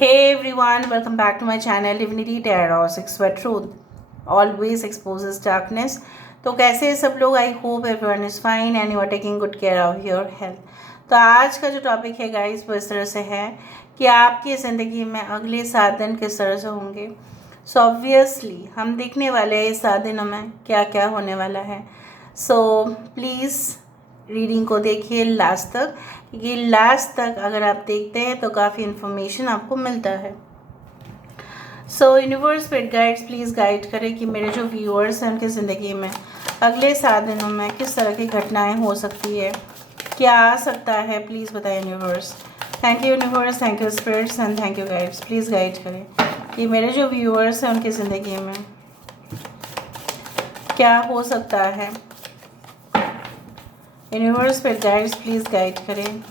Hey everyone, welcome back to my channel Divinity Tarot 6 where truth always exposes darkness. तो कैसे हैं सब लोग? I hope everyone is fine and you are taking good care of your health. तो आज का जो topic है गाइस वो इस तरह से है कि आपकी ज़िंदगी में अगले 7 दिन किस तरह से होंगे। सो ऑब्वियसली हम देखने वाले हैं इस 7 दिनों में क्या क्या होने वाला है। सो प्लीज़ रीडिंग को देखिए लास्ट तक, क्योंकि लास्ट तक अगर आप देखते हैं तो काफ़ी इन्फॉर्मेशन आपको मिलता है। सो universe spirit guides please guide करें कि मेरे जो व्यूअर्स हैं उनकी ज़िंदगी में अगले 7 दिनों में किस तरह की घटनाएं हो सकती है, क्या आ सकता है, प्लीज़ बताएं universe. Thank you universe, thank you spirits and thank you guides. Please guide करें कि मेरे जो व्यूअर्स हैं उनकी ज़िंदगी में क्या हो सकता है। Universe spirit guides please guide करें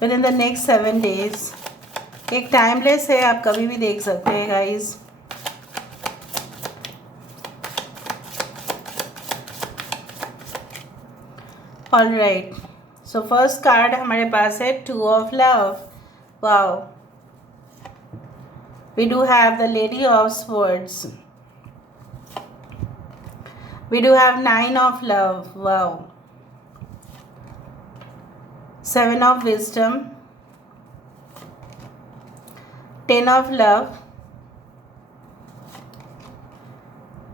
within the next 7 days. एक टाइमलेस है, आप कभी भी देख सकते हैं guys. All right, so first card हमारे पास है 2 of love. Wow, we do have the lady of swords, we do have 9 of love. Wow, 7 of wisdom, 10 of love,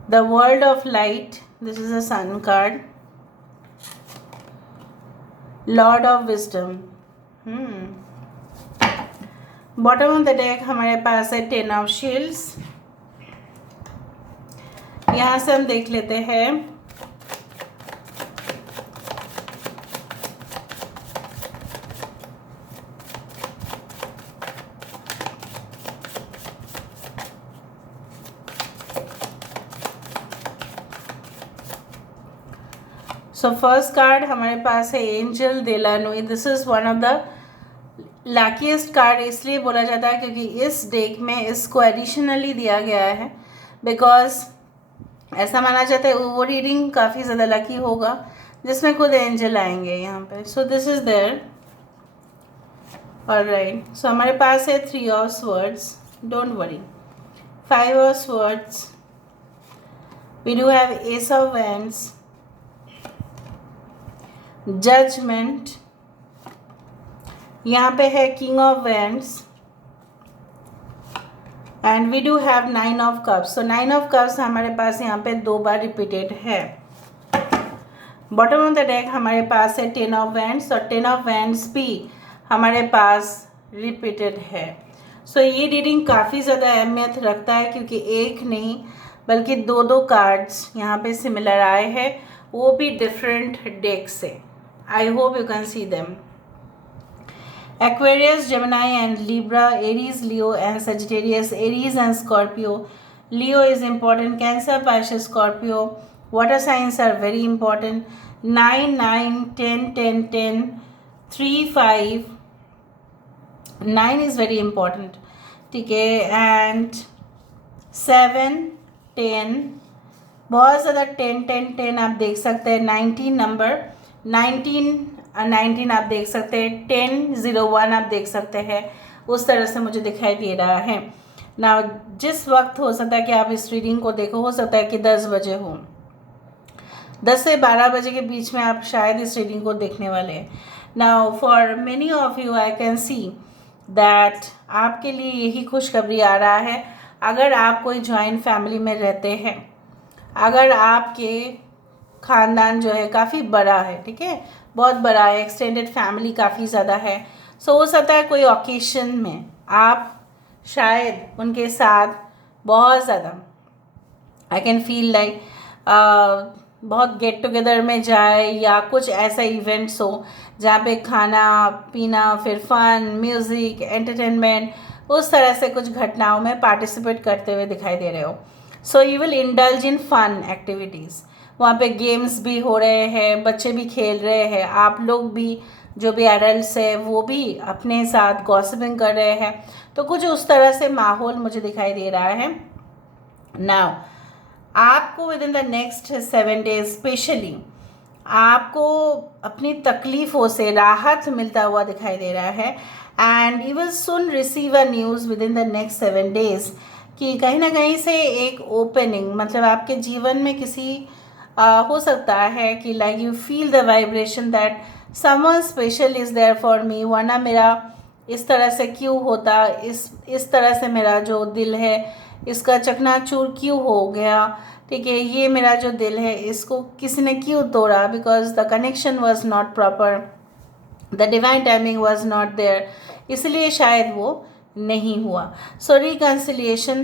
the world of light, this is a sun card, lord of wisdom। Bottom of the deck हमारे पास है 10 of shields। यहाँ से हम देख लेते हैं सो first card हमारे पास है एंजल देलानोई। This is one of the luckiest card इसलिए बोला जाता है क्योंकि इस डेक में इसको एडिशनली दिया गया है, बिकॉज ऐसा माना जाता है वो रीडिंग काफ़ी ज़्यादा लकी होगा जिसमें खुद एंजल आएंगे यहाँ पे। So this is there. All right, so हमारे पास है 3 of swords, don't worry, 5 of swords, we do have ace of wands, judgement, यहाँ पे है king of wands and we do have 9 of cups. So 9 of cups हमारे पास यहाँ पे 2 बार रिपीटेड है। बॉटम ऑफ द डेक हमारे पास है 10 ऑफ वैंड्स और 10 ऑफ वैंड्स भी हमारे पास रिपीटेड है। सो ये रीडिंग काफ़ी ज़्यादा अहमियत रखता है क्योंकि एक नहीं बल्कि 2 कार्ड्स यहाँ पे सिमिलर आए हैं, वो भी डिफरेंट डेक से। I hope you can see them. Aquarius, Gemini and Libra, Aries, Leo and Sagittarius, Aries and Scorpio. Leo is important. Cancer, Pisces, Scorpio. Water signs are very important. 9, 9, 10, 10, 10, 3, 5. 9 is very important. ठीक है, and 7, 10. बहुत ज़्यादा 10, 10, 10 आप देख सकते हैं। 19 number, 19 आप देख सकते हैं, 1001 आप देख सकते हैं। उस तरह से मुझे दिखाई दे रहा है ना। जिस वक्त हो सकता है कि आप इस रीडिंग को देखो, हो सकता है कि 10 बजे हो, 10 से 12 बजे के बीच में आप शायद इस रीडिंग को देखने वाले हैं। Now for many of you I can see that आपके लिए यही खुशखबरी आ रहा है। अगर आप कोई जॉइंट फैमिली में रहते हैं, अगर आपके ख़ानदान जो है काफ़ी बड़ा है, ठीक है, बहुत बड़ा है, एक्सटेंडेड फैमिली काफ़ी ज़्यादा है, सो हो सकता है कोई ओकेशन में आप शायद उनके साथ बहुत ज़्यादा आई कैन फील लाइक बहुत गेट टुगेदर में जाए या कुछ ऐसा इवेंट्स हो जहाँ पे खाना पीना, फिर फन, म्यूज़िक, एंटरटेनमेंट, उस तरह से कुछ घटनाओं में पार्टिसिपेट करते हुए दिखाई दे रहे हो। So you will indulge in fun activities. वहाँ पे गेम्स भी हो रहे हैं, बच्चे भी खेल रहे हैं, आप लोग भी जो भी एडल्ट्स है वो भी अपने साथ गॉसिपिंग कर रहे हैं। तो कुछ उस तरह से माहौल मुझे दिखाई दे रहा है। नाउ आपको with in the next 7 days specially आपको अपनी तकलीफ़ों से राहत मिलता हुआ दिखाई दे रहा है and you will soon receive a news with in the next 7 days कि कहीं ना कहीं से एक ओपनिंग, मतलब आपके जीवन में किसी हो सकता है कि like you feel the vibration that someone special is there for me, वरना मेरा इस तरह से क्यों होता, इस तरह से मेरा जो दिल है इसका चकनाचूर क्यों हो गया, ठीक है, ये मेरा जो दिल है इसको किसी ने क्यों तोड़ा, because the connection was not proper, the divine timing was not there, इसलिए शायद वो नहीं हुआ. सो रिकन्सिलिएशन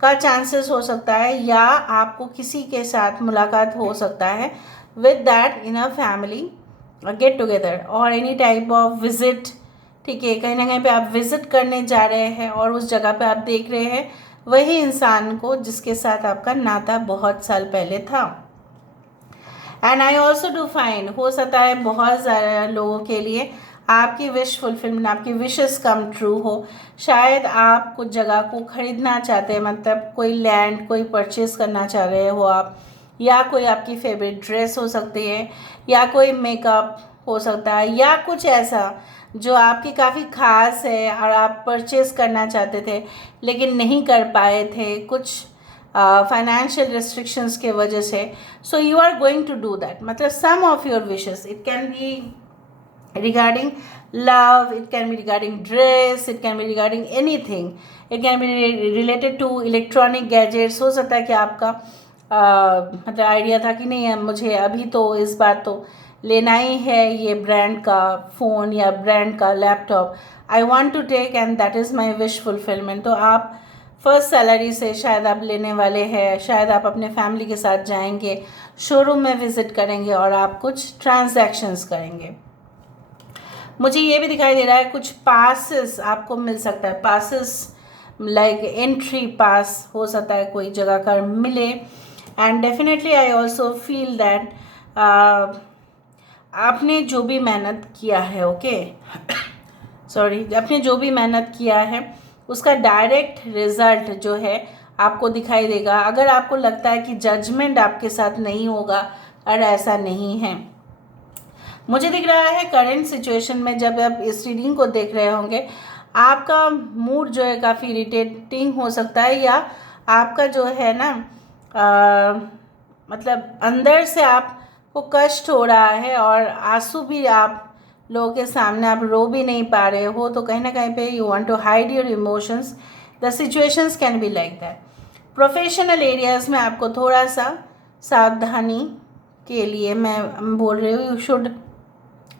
का चांसेस हो सकता है, या आपको किसी के साथ मुलाकात हो सकता है with that in a family get together और एनी टाइप ऑफ विजिट, ठीक है, कहीं ना कहीं पे आप विजिट करने जा रहे हैं और उस जगह पे आप देख रहे हैं वही इंसान को जिसके साथ आपका नाता बहुत साल पहले था. And I also do find, हो सकता है बहुत ज़्यादा लोगों के लिए आपकी विश फुलफिलमेंट, आपकी विशेस कम ट्रू हो. शायद आप कुछ जगह को ख़रीदना चाहते हैं, मतलब कोई लैंड कोई परचेज़ करना चाह रहे हो आप, या कोई आपकी फेवरेट ड्रेस हो सकती है, या कोई मेकअप हो सकता है, या कुछ ऐसा जो आपकी काफ़ी ख़ास है और आप परचेज़ करना चाहते थे लेकिन नहीं कर पाए थे कुछ फाइनेंशियल रिस्ट्रिक्शंस के वजह से. So you are going to do that, मतलब some of your wishes, it can be regarding love, it can be regarding dress, it can be regarding anything, it can be related to electronic gadgets. हो सकता है कि आपका मतलब idea था कि नहीं मुझे अभी तो इस बार तो लेना ही है ये ब्रांड का फ़ोन या ब्रांड का laptop, I want to take and that is my wish fulfilment. तो आप फर्स्ट सैलरी से शायद आप लेने वाले हैं, शायद आप अपने फैमिली के साथ जाएंगे, शोरूम में विज़िट करेंगे और आप कुछ ट्रांजैक्शंस करेंगे. मुझे ये भी दिखाई दे रहा है कुछ पासेस आपको मिल सकता है, पासेस लाइक एंट्री पास हो सकता है कोई जगह का मिले. And definitely I also feel that आपने जो भी मेहनत किया है, ओके सॉरी, आपने जो भी मेहनत किया है उसका डायरेक्ट रिजल्ट जो है आपको दिखाई देगा. अगर आपको लगता है कि जजमेंट आपके साथ नहीं होगा, और ऐसा नहीं है. मुझे दिख रहा है करंट सिचुएशन में जब आप इस रीडिंग को देख रहे होंगे आपका मूड जो है काफ़ी इरिटेटिंग हो सकता है, या आपका जो है ना मतलब अंदर से आपको कष्ट हो रहा है और आंसू भी आप लोगों के सामने आप रो भी नहीं पा रहे हो, तो कहीं ना कहीं पे you want to hide your emotions. The situations can be like that. Professional areas में आपको थोड़ा सा सावधानी के लिए मैं बोल रही हूँ, you should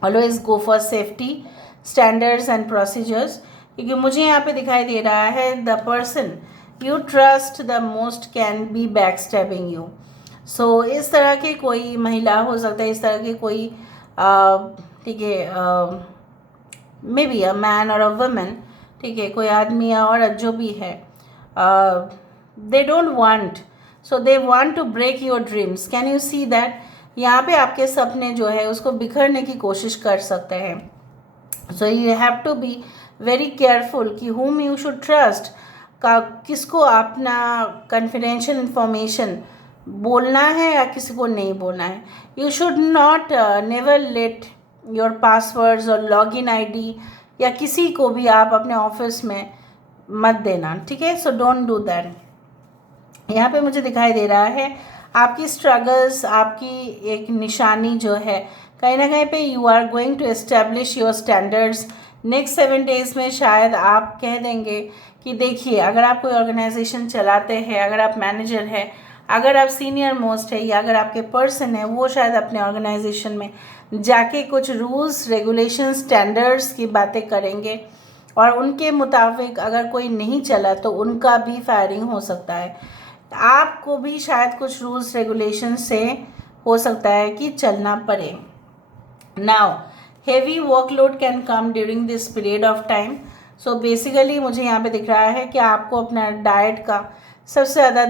always go for safety standards and procedures, क्योंकि मुझे यहाँ पे दिखाई दे रहा है the person you trust the most can be back stabbing you. So इस तरह की कोई महिला हो सकता है, इस तरह की कोई ठीक है, मे बी अ मैन और अ वुमन, ठीक है, कोई आदमी या औरत जो भी है, they don't want, so they want to break your dreams. Can you see that? यहाँ पे आपके सपने जो है उसको बिखरने की कोशिश कर सकते हैं. So you have to be very careful कि whom you should trust, का किसको अपना कॉन्फिडेंशियल इंफॉर्मेशन बोलना है या किसी को नहीं बोलना है. You should not never let your passwords और लॉगिन आईडी या किसी को भी आप अपने ऑफिस में मत देना, ठीक है. So don't do that. यहाँ पे मुझे दिखाई दे रहा है आपकी स्ट्रगल्स, आपकी एक निशानी जो है कहीं ना कहीं पे you are going to establish your standards. Next 7 days में शायद आप कह देंगे कि देखिए, अगर आप कोई ऑर्गेनाइजेशन चलाते हैं, अगर आप मैनेजर हैं, अगर आप सीनियर मोस्ट है, या अगर आपके पर्सन है, वो शायद अपने ऑर्गेनाइजेशन में जाके कुछ रूल्स रेगुलेशन स्टैंडर्ड्स की बातें करेंगे और उनके मुताबिक अगर कोई नहीं चला तो उनका भी फायरिंग हो सकता है. आपको भी शायद कुछ रूल्स रेगुलेशन से हो सकता है कि चलना पड़े. Now heavy workload can come during this period of time. So basically मुझे यहाँ पे दिख रहा है कि आपको अपना डाइट का सबसे ज़्यादा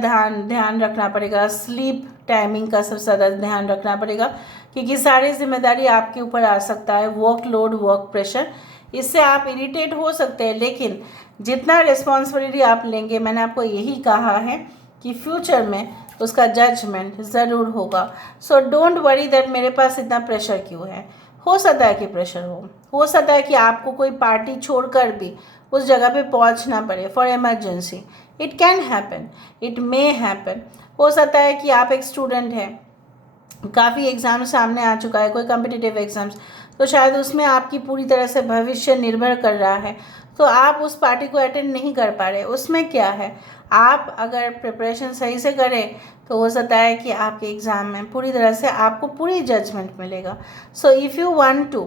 ध्यान रखना पड़ेगा, स्लीप टाइमिंग का सबसे ज़्यादा ध्यान रखना पड़ेगा, क्योंकि सारी जिम्मेदारी आपके ऊपर आ सकता है. वर्कलोड, वर्क प्रेशर, इससे आप इरिटेट हो सकते हैं, लेकिन जितना रिस्पॉन्सिबिलिटी आप लेंगे, मैंने आपको यही कहा है कि फ्यूचर में उसका जजमेंट ज़रूर होगा. सो डोंट वरी दैट मेरे पास इतना प्रेशर क्यों है. हो सकता है कि प्रेशर हो, हो सकता है कि आपको कोई पार्टी छोड़कर भी उस जगह पे पहुंचना पड़े for emergency. It can happen, it may happen. हो सकता है कि आप एक स्टूडेंट हैं, काफ़ी एग्ज़ाम सामने आ चुका है, कोई कम्पिटिटिव एग्ज़ाम्स, तो शायद उसमें आपकी पूरी तरह से भविष्य निर्भर कर रहा है, तो आप उस पार्टी को अटेंड नहीं कर पा रहे। उसमें क्या है, आप अगर प्रिपरेशन सही से करें तो हो सकता है कि आपके एग्ज़ाम में पूरी तरह से आपको पूरी जजमेंट मिलेगा। So if you want to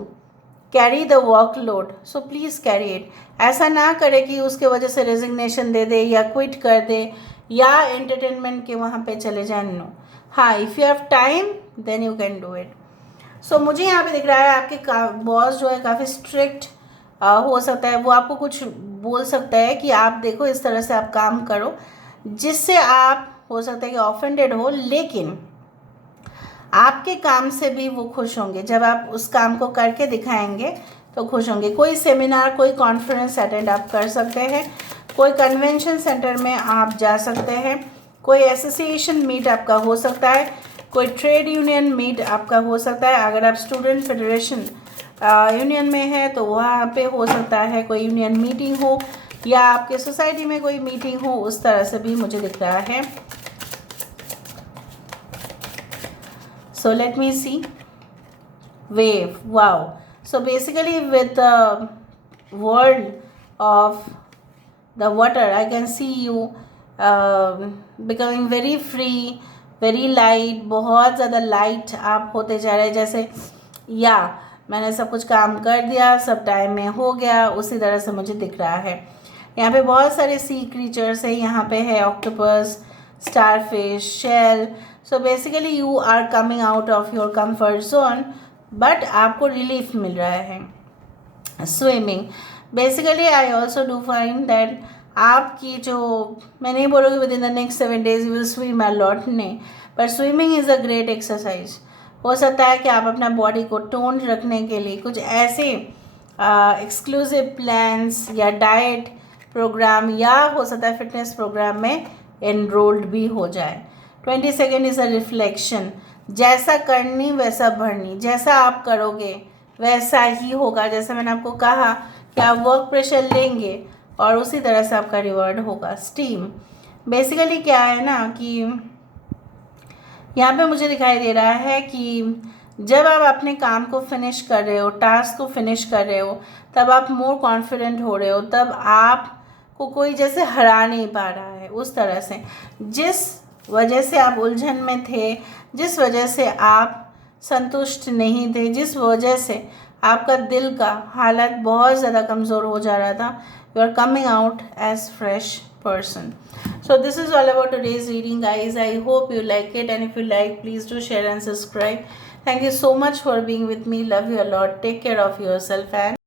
carry the workload, so please carry it. ऐसा ना करे कि उसके वजह से रेजिग्नेशन दे दे या क्विट कर दे या एंटरटेनमेंट के वहाँ पे चले जाए। नो, हाँ, if you have time then you can do it. So मुझे यहाँ पे दिख रहा है आपके बॉस जो है काफ़ी स्ट्रिक्ट हो सकता है, वो आपको कुछ बोल सकता है कि आप देखो इस तरह से आप काम करो, जिससे आप हो सकता है कि ऑफेंडेड हो, लेकिन आपके काम से भी वो खुश होंगे। जब आप उस काम को करके दिखाएंगे तो खुश होंगे। कोई सेमिनार, कोई कॉन्फ्रेंस अटेंड आप कर सकते हैं, कोई कन्वेंशन सेंटर में आप जा सकते हैं, कोई एसोसिएशन मीट आपका हो सकता है, कोई ट्रेड यूनियन मीट आपका हो सकता है। अगर आप स्टूडेंट फेडरेशन यूनियन में है तो वहाँ पे हो सकता है कोई यूनियन मीटिंग हो, या आपके सोसाइटी में कोई मीटिंग हो, उस तरह से भी मुझे दिख रहा है। So let me see. Wave. Wow. So basically with the world of the water, I can see you becoming very free, very light. बहुत ज़्यादा लाइट आप होते जा रहे हैं, जैसे या मैंने सब कुछ काम कर दिया, सब टाइम में हो गया, उसी तरह से मुझे दिख रहा है। यहाँ पे बहुत सारे सी क्रीचर्स है, यहाँ पे है octopus, starfish, shell. So basically you are coming out of your comfort zone, but आपको रिलीफ मिल रहा है। Swimming, basically I also do find that आपकी जो, मैं नहीं बोलूँगी within the next 7 days you will swim a lot, नहीं, पर swimming is a great exercise. हो सकता है कि आप अपना बॉडी को टोन रखने के लिए कुछ ऐसे एक्सक्लूसिव प्लान्स या डाइट प्रोग्राम या हो सकता है फिटनेस प्रोग्राम में एनरोल्ड भी हो जाए। 22nd is a reflection. जैसा करनी वैसा भरनी, जैसा आप करोगे वैसा ही होगा। जैसे मैंने आपको कहा कि आप वर्क प्रेशर लेंगे और उसी तरह से आपका रिवॉर्ड होगा। स्टीम, बेसिकली क्या है ना कि यहाँ पे मुझे दिखाई दे रहा है कि जब आप अपने काम को फिनिश कर रहे हो, टास्क को फिनिश कर रहे हो, तब आप मोर कॉन्फिडेंट हो रहे हो, तब आपको कोई जैसे हरा नहीं पा रहा है। उस तरह से जिस वजह से आप उलझन में थे, जिस वजह से आप संतुष्ट नहीं थे, जिस वजह से आपका दिल का हालत बहुत ज़्यादा कमज़ोर हो जा रहा था, you are coming out as fresh person. So this is all about today's reading, guys. I hope you like it, and if you like, please do share and subscribe. Thank you so much for being with me. Love you a lot. Take care of yourself and